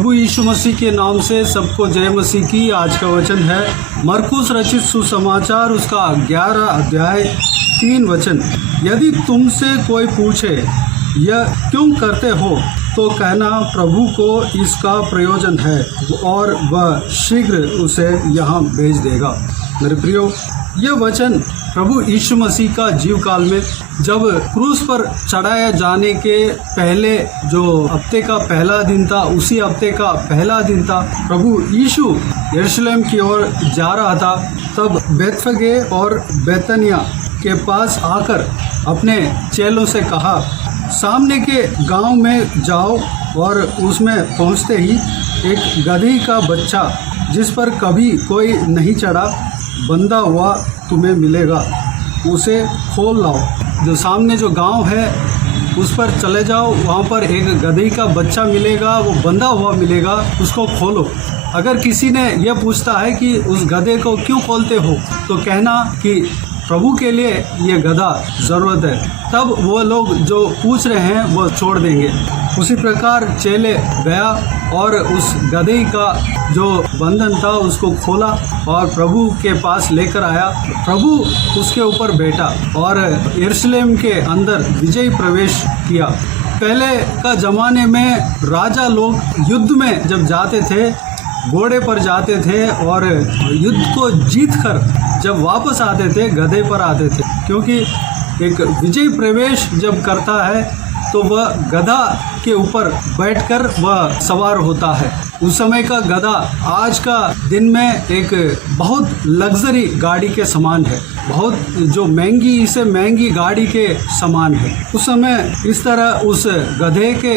प्रभु यीशु मसीह के नाम से सबको जय मसीह की। आज का वचन है मरकुस रचित सुसमाचार उसका 11 अध्याय 3 वचन। यदि तुमसे कोई पूछे यह क्यों करते हो तो कहना प्रभु को इसका प्रयोजन है और वह शीघ्र उसे यहाँ भेज देगा। मेरे प्रियो, यह वचन प्रभु यीशु मसीह का जीव काल में जब क्रूस पर चढ़ाया जाने के पहले जो हफ्ते का पहला दिन था, उसी हफ्ते का पहला दिन था, प्रभु यीशु यरूशलेम की ओर जा रहा था। तब बेतफगे और बेतनिया के पास आकर अपने चेलों से कहा, सामने के गांव में जाओ और उसमें पहुंचते ही एक गदही का बच्चा जिस पर कभी कोई नहीं चढ़ा बंधा हुआ तुम्हें मिलेगा, उसे खोल लाओ। जो सामने जो गांव है उस पर चले जाओ, वहाँ पर एक गदही का बच्चा मिलेगा, वो बंधा हुआ मिलेगा, उसको खोलो। अगर किसी ने यह पूछता है कि उस गधे को क्यों खोलते हो तो कहना कि प्रभु के लिए ये गधा ज़रूरत है। तब वो लोग जो पूछ रहे हैं वो छोड़ देंगे। उसी प्रकार चेले गया और उस गधे का जो बंधन था उसको खोला और प्रभु के पास लेकर आया। प्रभु उसके ऊपर बैठा और यरूशलेम के अंदर विजयी प्रवेश किया। पहले का ज़माने में राजा लोग युद्ध में जब जाते थे, घोड़े पर जाते थे और युद्ध को जीतकर जब वापस आते थे गधे पर आते थे, क्योंकि एक विजय प्रवेश जब करता है तो वह गधा के ऊपर बैठकर वह सवार होता है। उस समय का गधा आज का दिन में एक बहुत लग्जरी गाड़ी के समान है, बहुत जो महंगी से महंगी गाड़ी के समान है। उस समय इस तरह उस गधे के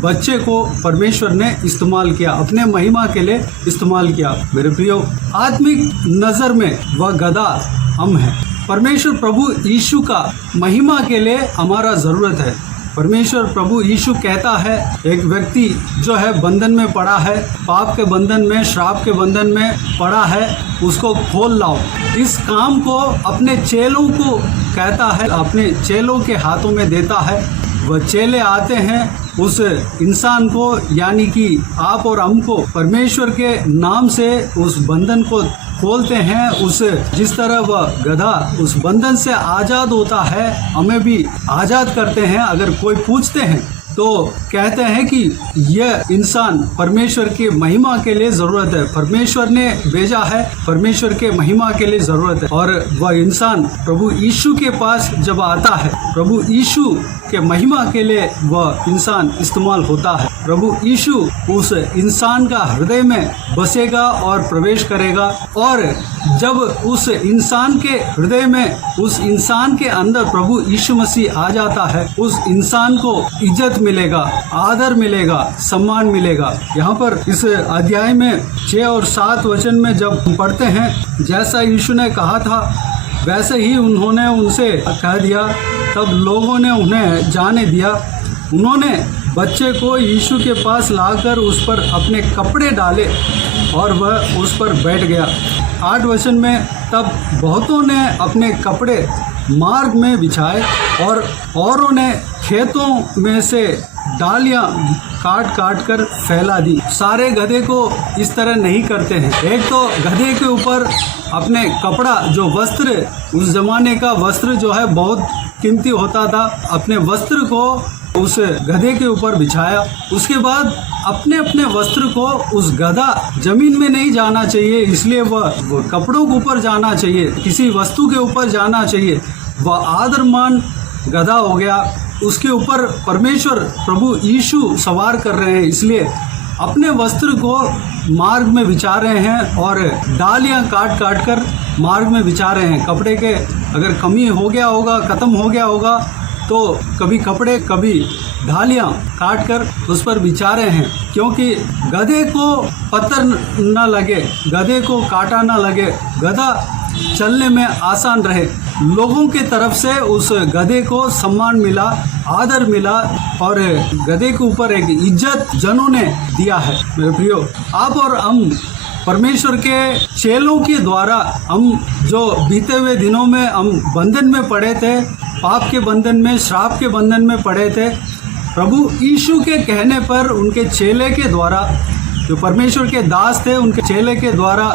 बच्चे को परमेश्वर ने इस्तेमाल किया, अपने महिमा के लिए इस्तेमाल किया। मेरे प्रियो, आत्मिक नज़र में वह गधा हम है। परमेश्वर प्रभु यीशु का महिमा के लिए हमारा ज़रूरत है। परमेश्वर प्रभु यीशु कहता है, एक व्यक्ति जो है बंधन में पड़ा है, पाप के बंधन में, श्राप के बंधन में पड़ा है, उसको खोल लाओ। इस काम को अपने चेलों को कहता है, अपने चेलों के हाथों में देता है। वह चेले आते हैं उस इंसान को, यानी कि आप और हमको, परमेश्वर के नाम से उस बंधन को खोलते हैं। उस जिस तरह वह गधा उस बंधन से आज़ाद होता है, हमें भी आज़ाद करते हैं। अगर कोई पूछते हैं तो कहते हैं कि यह इंसान परमेश्वर की महिमा के लिए ज़रूरत है, परमेश्वर ने भेजा है, परमेश्वर के महिमा के लिए ज़रूरत है। और वह इंसान प्रभु यीशु के पास जब आता है, प्रभु यीशु के महिमा के लिए वह इंसान इस्तेमाल होता है। प्रभु यीशु उस इंसान का हृदय में बसेगा और प्रवेश करेगा। और जब उस इंसान के हृदय में, उस इंसान के अंदर प्रभु यीशु मसीह आ जाता है, उस इंसान को इज्जत मिलेगा, आदर मिलेगा, सम्मान मिलेगा। यहाँ पर इस अध्याय में 6 और 7 वचन में जब पढ़ते हैं, जैसा यीशु ने कहा था वैसे ही उन्होंने उनसे कह दिया। तब लोगों ने उन्हें जाने दिया। उन्होंने बच्चे को यीशु के पास लाकर उस पर अपने कपड़े डाले और वह उस पर बैठ गया। 8 वचन में, तब बहुतों ने अपने कपड़े मार्ग में बिछाए और औरों ने खेतों में से डालियां काट काट कर फैला दी। सारे गधे को इस तरह नहीं करते हैं। एक तो गधे के ऊपर अपने कपड़ा, जो वस्त्र, उस ज़माने का वस्त्र जो है बहुत कीमती होता था, अपने वस्त्र को उस गधे के ऊपर बिछाया। उसके बाद अपने अपने वस्त्र को, उस गधा जमीन में नहीं जाना चाहिए, इसलिए वह कपड़ों के ऊपर जाना चाहिए, किसी वस्तु के ऊपर जाना चाहिए। वह आदरमान गधा हो गया। उसके ऊपर परमेश्वर प्रभु यीशु सवार कर रहे हैं, इसलिए अपने वस्त्र को मार्ग में बिछा रहे हैं और डालियां काट काट कर मार्ग में बिछा रहे हैं। कपड़े के अगर कमी हो गया होगा, ख़त्म हो गया होगा, तो कभी कपड़े कभी ढालियाँ काट कर उस पर बिछा रहे हैं, क्योंकि गधे को पत्थर न लगे, गधे को काटा न लगे, गधा चलने में आसान रहे। लोगों के तरफ से उस गधे को सम्मान मिला, आदर मिला और गधे के ऊपर एक इज्जत जनों ने दिया है। मेरे प्रियो, आप और हम परमेश्वर के चेलों के द्वारा, हम जो बीते हुए दिनों में हम बंधन में पड़े थे, पाप के बंधन में, श्राप के बंधन में पड़े थे, प्रभु यीशु के कहने पर उनके चेले के द्वारा जो परमेश्वर के दास थे, उनके चेले के द्वारा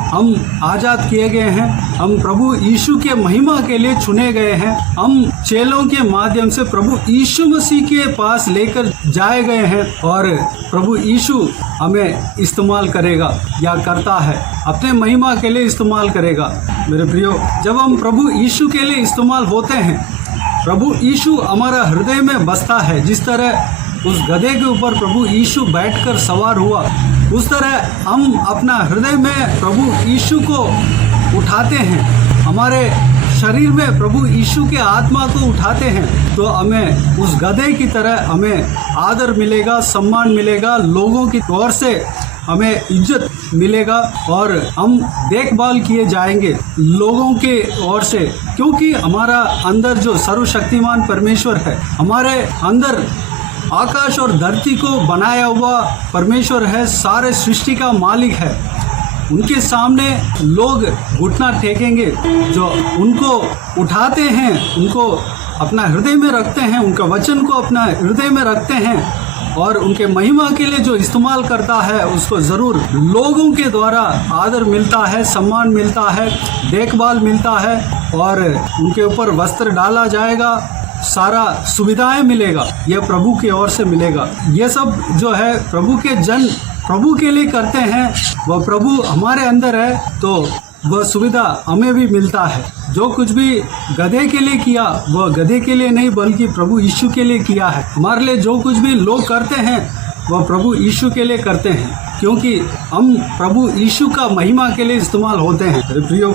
हम आज़ाद किए गए हैं। हम प्रभु यीशु के महिमा के लिए चुने गए हैं। हम चेलों के माध्यम से प्रभु यीशु मसीह के पास लेकर जाए गए हैं और प्रभु यीशु हमें इस्तेमाल करेगा या करता है, अपने महिमा के लिए इस्तेमाल करेगा। मेरे प्रियो, जब हम प्रभु यीशु के लिए इस्तेमाल होते हैं, प्रभु यीशु हमारा हृदय में बसता है। जिस तरह उस गधे के ऊपर प्रभु यीशु बैठकर सवार हुआ, उस तरह हम अपना हृदय में प्रभु यीशु को उठाते हैं, हमारे शरीर में प्रभु यीशु के आत्मा को उठाते हैं, तो हमें उस गधे की तरह हमें आदर मिलेगा, सम्मान मिलेगा, लोगों की ओर से हमें इज्जत मिलेगा और हम देखभाल किए जाएंगे लोगों के ओर से, क्योंकि हमारा अंदर जो सर्वशक्तिमान परमेश्वर है, हमारे अंदर आकाश और धरती को बनाया हुआ परमेश्वर है, सारे सृष्टि का मालिक है। उनके सामने लोग घुटना टेकेंगे, जो उनको उठाते हैं, उनको अपना हृदय में रखते हैं, उनका वचन को अपना हृदय में रखते हैं और उनके महिमा के लिए जो इस्तेमाल करता है, उसको ज़रूर लोगों के द्वारा आदर मिलता है, सम्मान मिलता है, देखभाल मिलता है और उनके ऊपर वस्त्र डाला जाएगा, सारा सुविधाएं मिलेगा, यह प्रभु की ओर से मिलेगा। ये सब जो है प्रभु के जन प्रभु के लिए करते हैं, वह प्रभु हमारे अंदर है तो वह सुविधा हमें भी मिलता है। जो कुछ भी गधे के लिए किया, वह गधे के लिए नहीं बल्कि प्रभु यीशु के लिए किया है। हमारे लिए जो कुछ भी लोग करते हैं, वह प्रभु यीशु के लिए करते हैं, क्योंकि हम प्रभु यीशु का महिमा के लिए इस्तेमाल होते हैं। मेरे प्रियो,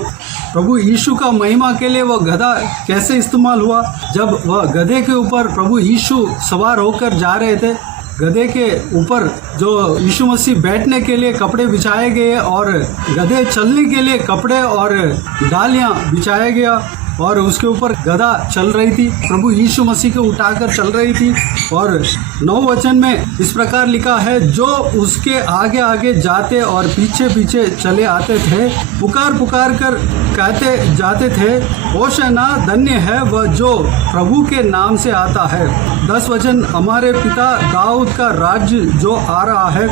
प्रभु यीशु का महिमा के लिए वह गधा कैसे इस्तेमाल हुआ? जब वह गधे के ऊपर प्रभु यीशु सवार होकर जा रहे थे, गधे के ऊपर जो यीशु मसीह बैठने के लिए कपड़े बिछाए गए और गधे चलने के लिए कपड़े और डालियाँ बिछाया गया और उसके ऊपर गधा चल रही थी, प्रभु यीशु मसीह को उठाकर चल रही थी। और 9 वचन में इस प्रकार लिखा है, जो उसके आगे आगे जाते और पीछे पीछे चले आते थे, पुकार पुकार कर कहते जाते थे, होशाना, धन्य है वह जो प्रभु के नाम से आता है। 10 वचन, हमारे पिता दाऊद का राज्य जो आ रहा है,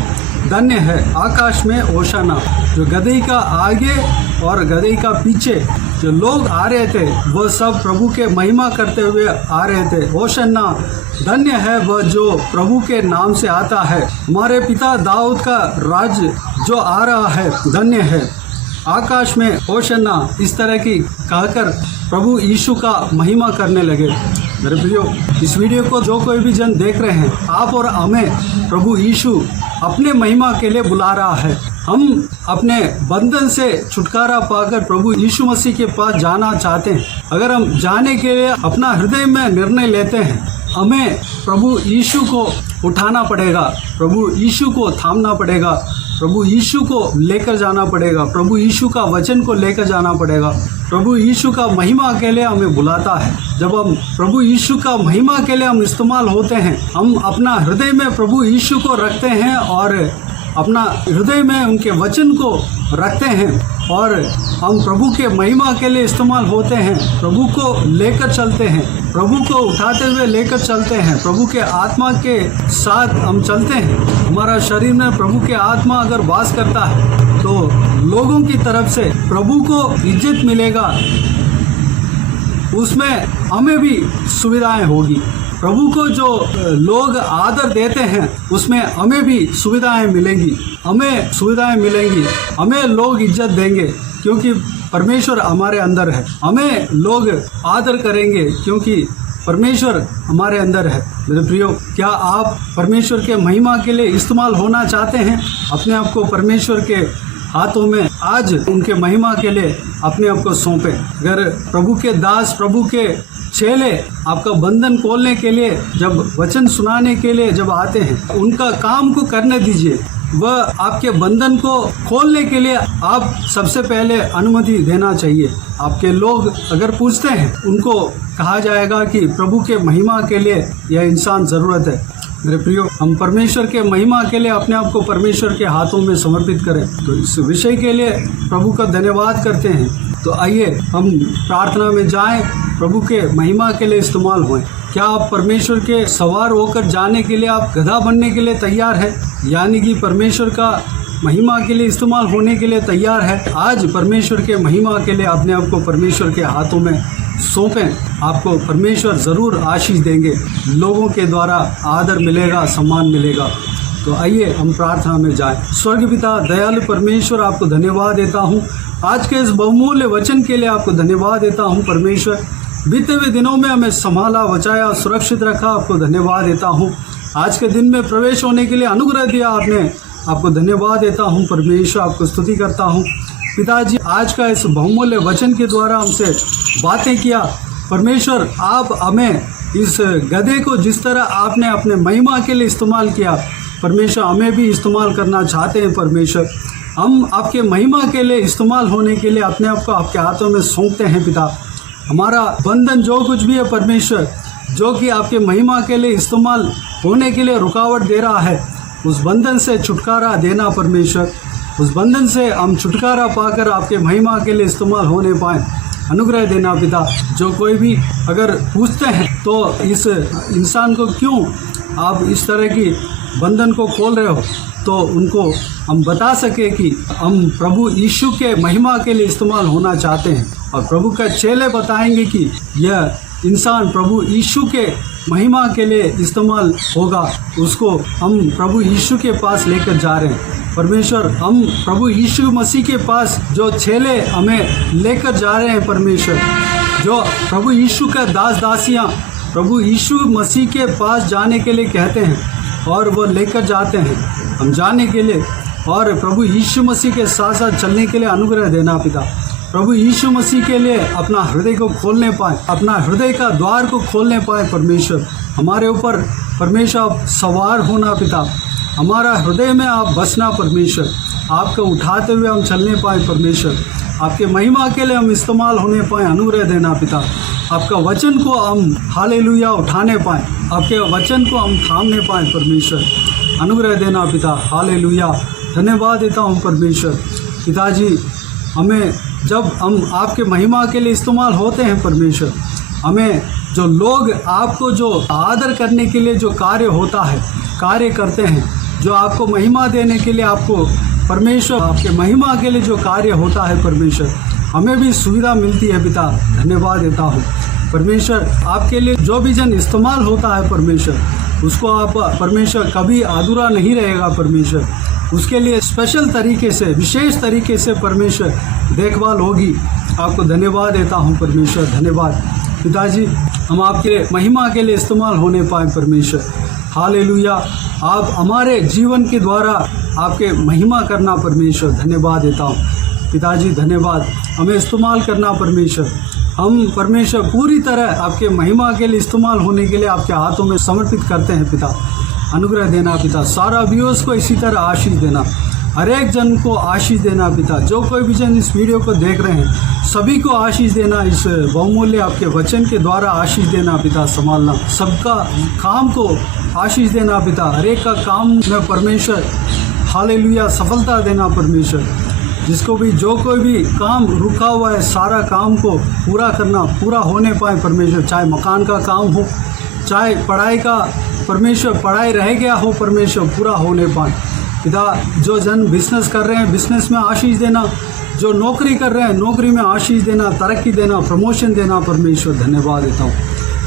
धन्य है आकाश में होशाना। जो गधे का आगे और गधे का पीछे जो लोग आ रहे थे, वह सब प्रभु के महिमा करते हुए आ रहे थे। होशाना, धन्य है वह जो प्रभु के नाम से आता है। हमारे पिता दाऊद का राज्य जो आ रहा है, धन्य है आकाश में होशाना। इस तरह की कहकर प्रभु यीशु का महिमा करने लगे। मेरे प्रियो, इस वीडियो को जो कोई भी जन देख रहे हैं, आप और हमें प्रभु यीशु अपने महिमा के लिए बुला रहा है। हम अपने बंधन से छुटकारा पाकर प्रभु यीशु मसीह के पास जाना चाहते हैं। अगर हम जाने के लिए अपना हृदय में निर्णय लेते हैं, हमें प्रभु यीशु को उठाना पड़ेगा, प्रभु यीशु को थामना पड़ेगा, प्रभु यीशु को लेकर जाना पड़ेगा, प्रभु यीशु का वचन को लेकर जाना पड़ेगा। प्रभु यीशु का महिमा के लिए हमें बुलाता है। जब हम प्रभु यीशु का महिमा के लिए हम इस्तेमाल होते हैं, हम अपना हृदय में प्रभु यीशु को रखते हैं और अपना हृदय में उनके वचन को रखते हैं और हम प्रभु के महिमा के लिए इस्तेमाल होते हैं। प्रभु को लेकर चलते हैं, प्रभु को उठाते हुए लेकर चलते हैं, प्रभु के आत्मा के साथ हम चलते हैं। हमारा शरीर में प्रभु के आत्मा अगर वास करता है, तो लोगों की तरफ से प्रभु को इज्जत मिलेगा, उसमें हमें भी सुविधाएं होगी। प्रभु को जो लोग आदर देते हैं, उसमें हमें भी सुविधाएं मिलेंगी, हमें सुविधाएं मिलेंगी, हमें लोग इज्जत देंगे क्योंकि परमेश्वर हमारे अंदर है। हमें लोग आदर करेंगे क्योंकि परमेश्वर हमारे अंदर है। मेरे प्रियो, क्या आप परमेश्वर के महिमा के लिए इस्तेमाल होना चाहते हैं? अपने आप को परमेश्वर के हाथों में आज उनके महिमा के लिए अपने आप को सौंपें। अगर प्रभु के दास, प्रभु के चेले आपका बंधन खोलने के लिए, जब वचन सुनाने के लिए जब आते हैं, उनका काम को करने दीजिए। वह आपके बंधन को खोलने के लिए आप सबसे पहले अनुमति देना चाहिए। आपके लोग अगर पूछते हैं, उनको कहा जाएगा कि प्रभु के महिमा के लिए यह इंसान ज़रूरत है। मेरे प्रियो, हम परमेश्वर के महिमा के लिए अपने आप को परमेश्वर के हाथों में समर्पित करें। तो इस विषय के लिए प्रभु का धन्यवाद करते हैं। तो आइए हम प्रार्थना में जाएं, प्रभु के महिमा के लिए इस्तेमाल हों। क्या आप परमेश्वर के सवार होकर जाने के लिए आप गधा बनने के लिए तैयार है, यानी कि परमेश्वर का महिमा के लिए इस्तेमाल होने के लिए तैयार है? आज परमेश्वर के महिमा के लिए अपने आप को परमेश्वर के हाथों में सौंपें। आपको परमेश्वर ज़रूर आशीष देंगे, लोगों के द्वारा आदर मिलेगा, सम्मान मिलेगा। तो आइए हम प्रार्थना में जाएं। स्वर्ग पिता दयालु परमेश्वर, आपको धन्यवाद देता हूँ आज के इस बहुमूल्य वचन के लिए। आपको धन्यवाद देता हूँ परमेश्वर, बीते हुए दिनों में हमें संभाला, बचाया, सुरक्षित रखा। आपको धन्यवाद देता हूँ आज के दिन में प्रवेश होने के लिए अनुग्रह दिया आपने। आपको धन्यवाद देता हूँ परमेश्वर, आपको स्तुति करता हूँ पिताजी। आज का इस बहुमूल्य वचन के द्वारा हमसे बातें किया परमेश्वर। आप हमें इस गधे को जिस तरह आपने अपने महिमा के लिए इस्तेमाल किया परमेश्वर, हमें भी इस्तेमाल करना चाहते हैं परमेश्वर। हम आपके महिमा के लिए इस्तेमाल होने के लिए अपने आप को आपके हाथों में सौंपते हैं पिता। हमारा बंधन जो कुछ भी है परमेश्वर, जो कि आपके महिमा के लिए इस्तेमाल होने के लिए रुकावट दे रहा है, उस बंधन से छुटकारा देना परमेश्वर। उस बंधन से हम छुटकारा पाकर आपके महिमा के लिए इस्तेमाल होने पाएँ, अनुग्रह देना पिता। जो कोई भी अगर पूछते हैं तो इस इंसान को क्यों आप इस तरह की बंधन को खोल रहे हो, तो उनको हम बता सके कि हम प्रभु यीशु के महिमा के लिए इस्तेमाल होना चाहते हैं। और प्रभु का चेले बताएंगे कि यह इंसान प्रभु यीशु के महिमा के लिए इस्तेमाल होगा, उसको हम प्रभु यीशु के पास लेकर जा रहे हैं परमेश्वर। हम प्रभु यीशु मसीह के पास जो चेले हमें लेकर जा रहे हैं परमेश्वर, जो प्रभु यीशु का दास दासियाँ प्रभु यीशु मसीह के पास जाने के लिए कहते हैं और वो लेकर जाते हैं हम जाने के लिए, और प्रभु यीशु मसीह के साथ साथ चलने के लिए अनुग्रह देना पिता। प्रभु यीशु मसीह के लिए अपना हृदय को खोलने पाए, अपना हृदय का द्वार को खोलने पाए परमेश्वर। हमारे ऊपर परमेश्वर आप सवार होना पिता, हमारा हृदय में आप बसना परमेश्वर। आपको उठाते हुए हम चलने पाए परमेश्वर, आपके महिमा के लिए हम इस्तेमाल होने पाए, अनुग्रह देना पिता। आपका वचन को हम हालेलुया उठाने पाएँ, आपके वचन को हम थामने पाएँ परमेश्वर, अनुग्रह देना पिता। हालेलुया, धन्यवाद देता हूँ परमेश्वर। पिताजी, हमें जब हम आपके महिमा के लिए इस्तेमाल होते हैं परमेश्वर, हमें जो लोग आपको जो आदर करने के लिए जो कार्य होता है, कार्य करते हैं, जो आपको महिमा देने के लिए आपको परमेश्वर आपके महिमा के लिए जो कार्य होता है परमेश्वर, हमें भी सुविधा मिलती है पिता। धन्यवाद देता हूँ परमेश्वर। आपके लिए जो भी जन इस्तेमाल होता है परमेश्वर, उसको आप परमेश्वर कभी अधूरा नहीं रहेगा परमेश्वर। उसके लिए स्पेशल तरीके से, विशेष तरीके से परमेश्वर देखभाल होगी। आपको धन्यवाद देता हूँ परमेश्वर, धन्यवाद पिताजी। हम आपके महिमा के लिए इस्तेमाल होने पाए परमेश्वर। हालेलुया, आप हमारे जीवन के द्वारा आपके महिमा करना परमेश्वर, धन्यवाद देता हूँ पिताजी। धन्यवाद, हमें इस्तेमाल करना परमेश्वर। हम परमेश्वर पूरी तरह आपके महिमा के लिए इस्तेमाल होने के लिए आपके हाथों में समर्पित करते हैं पिता। अनुग्रह देना पिता, सारा व्यूअर्स को इसी तरह आशीष देना, हर एक जन को आशीष देना पिता। जो कोई भी जन इस वीडियो को देख रहे हैं सभी को आशीष देना, इस बहुमूल्य आपके वचन के द्वारा आशीष देना पिता। संभालना, सबका काम को आशीष देना पिता, हर एक का काम में परमेश्वर हालेलुया सफलता देना परमेश्वर। जिसको भी जो कोई भी काम रुका हुआ है सारा काम को पूरा करना, पूरा होने पाए परमेश्वर। चाहे मकान का काम हो, चाहे पढ़ाई का परमेश्वर पढ़ाई रह गया हो परमेश्वर, पूरा होने पाए पिता। जो जन बिजनेस कर रहे हैं बिजनेस में आशीष देना, जो नौकरी कर रहे हैं नौकरी में आशीष देना, तरक्की देना, प्रमोशन देना परमेश्वर। धन्यवाद देता हूँ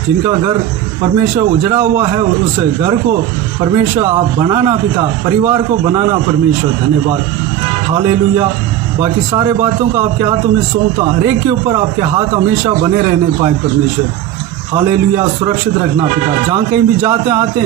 जिनका घर परमेश्वर उजड़ा हुआ है उस घर को परमेश्वर आप बनाना पिता, परिवार को बनाना परमेश्वर। धन्यवाद, हालेलुया। बाकी सारे बातों का आपके हाथों में सौंपता, हर एक के ऊपर आपके हाथ हमेशा बने रहने पाए परमेश्वर। हालेलुया, सुरक्षित रखना पिता, जहाँ कहीं भी जाते आते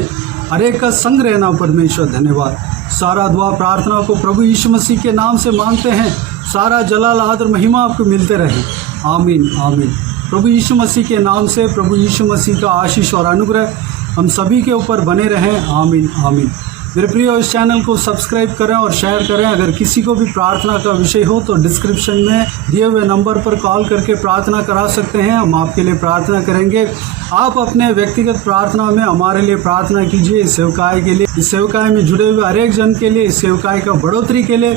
हर एक का संग रहना परमेश्वर। धन्यवाद। सारा दुआ प्रार्थना को प्रभु यीशु मसीह के नाम से मांगते हैं। सारा जलाल आदर महिमा आपको मिलते रहे, आमीन आमीन। प्रभु यीशु मसीह के नाम से प्रभु यीशु मसीह का आशीष और अनुग्रह हम सभी के ऊपर बने रहें, आमीन आमीन। मेरे प्रिय, इस चैनल को सब्सक्राइब करें और शेयर करें। अगर किसी को भी प्रार्थना का विषय हो तो डिस्क्रिप्शन में दिए हुए नंबर पर कॉल करके प्रार्थना करा सकते हैं, हम आपके लिए प्रार्थना करेंगे। आप अपने व्यक्तिगत प्रार्थना में हमारे लिए प्रार्थना कीजिए, इस सेवकाई के लिए, इस सेवकाई में जुड़े हुए हर एक जन के लिए, इस सेवकाई का बढ़ोतरी के लिए,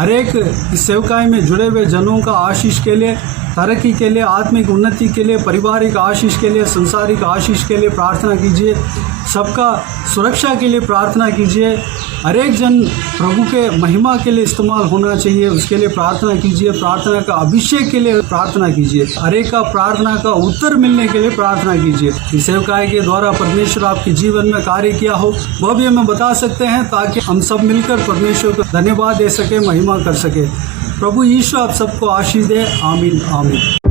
हर एक इस सेवकाई में जुड़े हुए जनों का आशीष के लिए, तरक्की के लिए, आत्मिक उन्नति के लिए, पारिवारिक आशीष के लिए, संसारिक आशीष के लिए प्रार्थना कीजिए। सबका सुरक्षा के लिए प्रार्थना कीजिए। हर एक जन प्रभु के महिमा के लिए इस्तेमाल होना चाहिए, उसके लिए प्रार्थना कीजिए। प्रार्थना का अभिषेक के लिए प्रार्थना कीजिए। हर एक का प्रार्थना का उत्तर मिलने के लिए प्रार्थना कीजिए। इस सेवकाई के द्वारा परमेश्वर आपके जीवन में कार्य किया हो वह भी हमें बता सकते हैं, ताकि हम सब मिलकर परमेश्वर को धन्यवाद दे सके, महिमा कर सके। प्रभु यीशु आप सबको आशीष दे। आमीन आमीन।